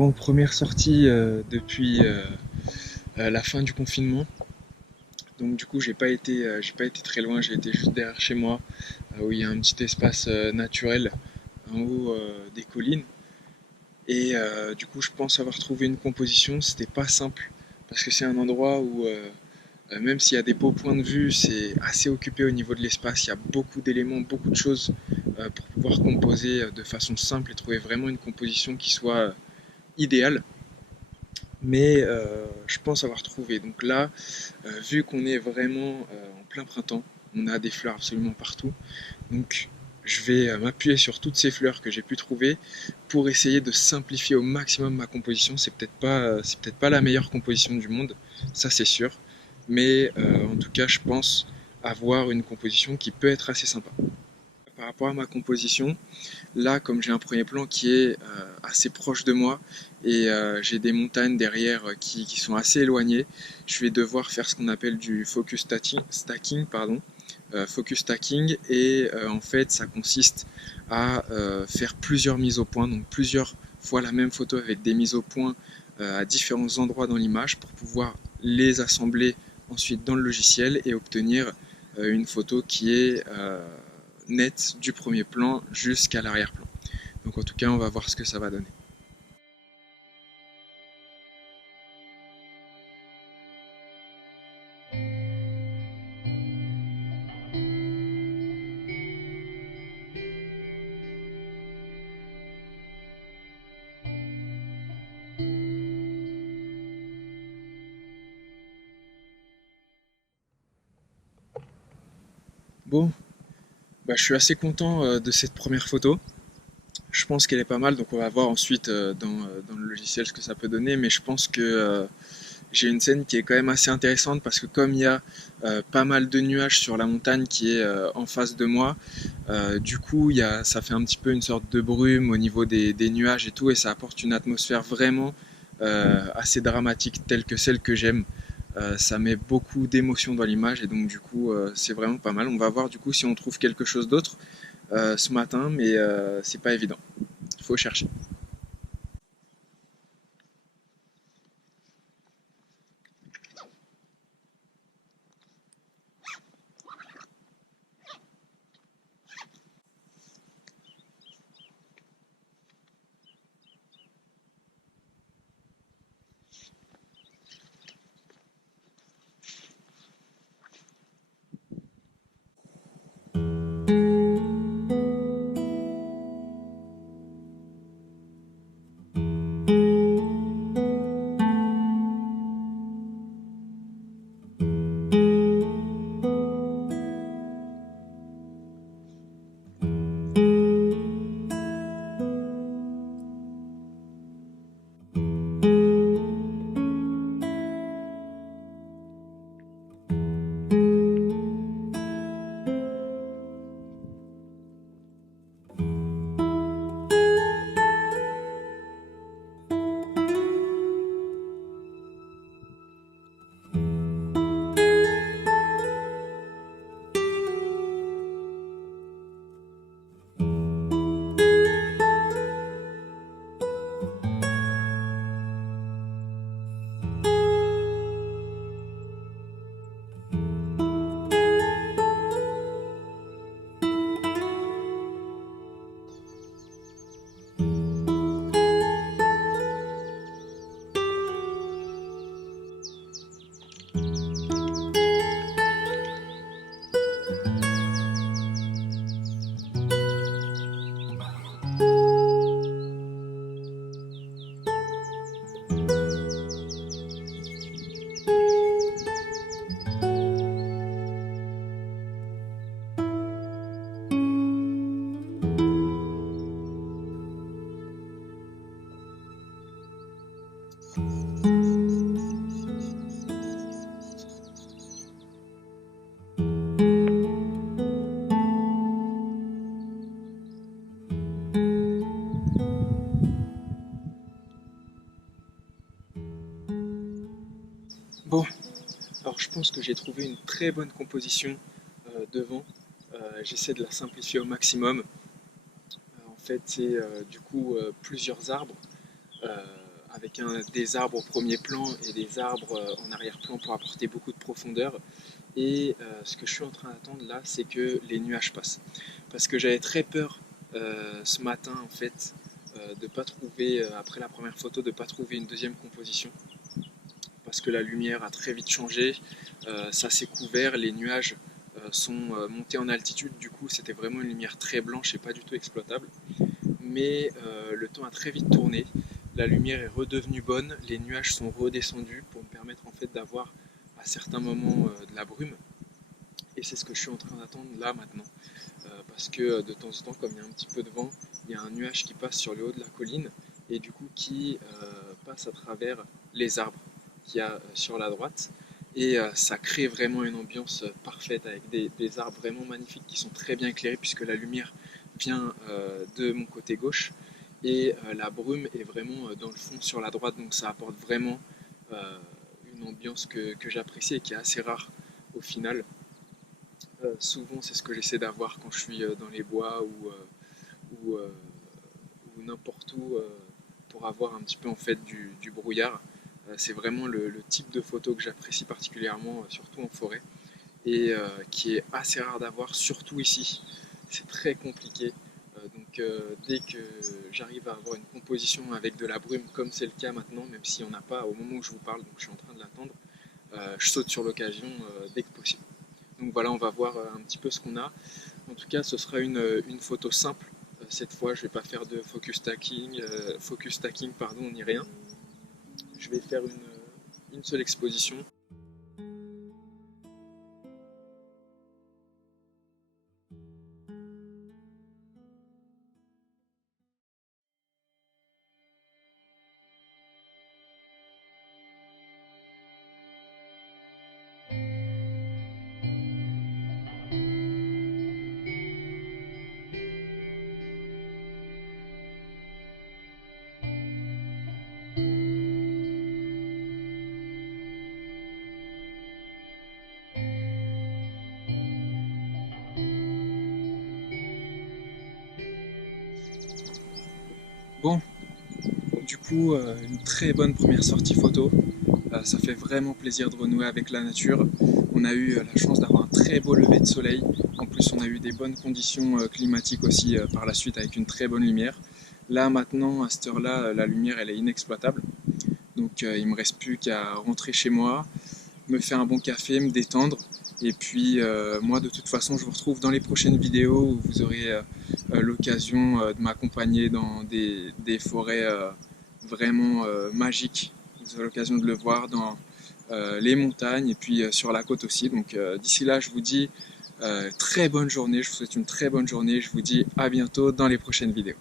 Bon, première sortie depuis la fin du confinement. Donc du coup, j'ai pas été très loin. J'ai été juste derrière chez moi, où il y a un petit espace naturel en haut des collines. Et du coup, je pense avoir trouvé une composition. C'était pas simple parce que c'est un endroit où même s'il y a des beaux points de vue, c'est assez occupé au niveau de l'espace. Il y a beaucoup d'éléments, beaucoup de choses pour pouvoir composer de façon simple et trouver vraiment une composition qui soit idéale. Mais je pense avoir trouvé. Donc là, vu qu'on est vraiment en plein printemps, on a des fleurs absolument partout. Donc je vais m'appuyer sur toutes ces fleurs que j'ai pu trouver pour essayer de simplifier au maximum ma composition. C'est peut-être pas la meilleure composition du monde, ça c'est sûr. Mais en tout cas, je pense avoir une composition qui peut être assez sympa. Par rapport à ma composition, là, comme j'ai un premier plan qui est assez proche de moi et j'ai des montagnes derrière qui sont assez éloignées, je vais devoir faire ce qu'on appelle du stacking, pardon. Focus stacking et en fait ça consiste à faire plusieurs mises au point, donc plusieurs fois la même photo avec des mises au point à différents endroits dans l'image pour pouvoir les assembler ensuite dans le logiciel et obtenir une photo qui est nette du premier plan jusqu'à l'arrière-plan. Donc en tout cas, on va voir ce que ça va donner. Bon, bah, je suis assez content de cette première photo. Je pense qu'elle est pas mal, donc on va voir ensuite dans le logiciel ce que ça peut donner, mais je pense que j'ai une scène qui est quand même assez intéressante parce que comme il y a pas mal de nuages sur la montagne qui est en face de moi, du coup ça fait un petit peu une sorte de brume au niveau des nuages et tout, et ça apporte une atmosphère vraiment assez dramatique telle que celle que j'aime. Ça met beaucoup d'émotion dans l'image et donc du coup c'est vraiment pas mal. On va voir du coup si on trouve quelque chose d'autre ce matin, mais c'est pas évident. Il faut chercher. Bon, alors je pense que j'ai trouvé une très bonne composition devant. J'essaie de la simplifier au maximum. En fait, c'est du coup plusieurs arbres. Euh, avec des arbres au premier plan et des arbres en arrière-plan pour apporter beaucoup de profondeur. Et ce que je suis en train d'attendre là, c'est que les nuages passent. Parce que j'avais très peur ce matin en fait de pas trouver, après la première photo, de pas trouver une deuxième composition. Parce que la lumière a très vite changé, ça s'est couvert, les nuages sont montés en altitude, du coup c'était vraiment une lumière très blanche et pas du tout exploitable. Mais le temps a très vite tourné, la lumière est redevenue bonne, les nuages sont redescendus pour me permettre en fait d'avoir à certains moments de la brume. Et c'est ce que je suis en train d'attendre là maintenant. Parce que de temps en temps, comme il y a un petit peu de vent, il y a un nuage qui passe sur le haut de la colline et du coup qui passe à travers les arbres qu'il y a sur la droite. Et ça crée vraiment une ambiance parfaite avec des arbres vraiment magnifiques qui sont très bien éclairés puisque la lumière vient de mon côté gauche et la brume est vraiment dans le fond sur la droite, donc ça apporte vraiment une ambiance que j'apprécie et qui est assez rare au final. Souvent c'est ce que j'essaie d'avoir quand je suis dans les bois ou n'importe où pour avoir un petit peu en fait du brouillard. C'est vraiment le type de photo que j'apprécie particulièrement, surtout en forêt, et qui est assez rare d'avoir, surtout ici. C'est très compliqué. Donc dès que j'arrive à avoir une composition avec de la brume, comme c'est le cas maintenant, même s'il n'y en a pas au moment où je vous parle, donc je suis en train de l'attendre, je saute sur l'occasion dès que possible. Donc voilà, on va voir un petit peu ce qu'on a. En tout cas, ce sera une photo simple. Cette fois, je ne vais pas faire de focus stacking pardon, ni rien. Je vais faire une seule exposition. Bon, du coup, une très bonne première sortie photo. Ça fait vraiment plaisir de renouer avec la nature. On a eu la chance d'avoir un très beau lever de soleil. En plus, on a eu des bonnes conditions climatiques aussi par la suite avec une très bonne lumière. Là, maintenant, à cette heure-là, la lumière, elle est inexploitable. Donc, il ne me reste plus qu'à rentrer chez moi, me faire un bon café, me détendre. Et puis, moi, de toute façon, je vous retrouve dans les prochaines vidéos où vous aurez l'occasion de m'accompagner dans des forêts vraiment magiques. Vous aurez l'occasion de le voir dans les montagnes et puis sur la côte aussi. Donc d'ici là, je vous dis très bonne journée, je vous souhaite une très bonne journée, je vous dis à bientôt dans les prochaines vidéos.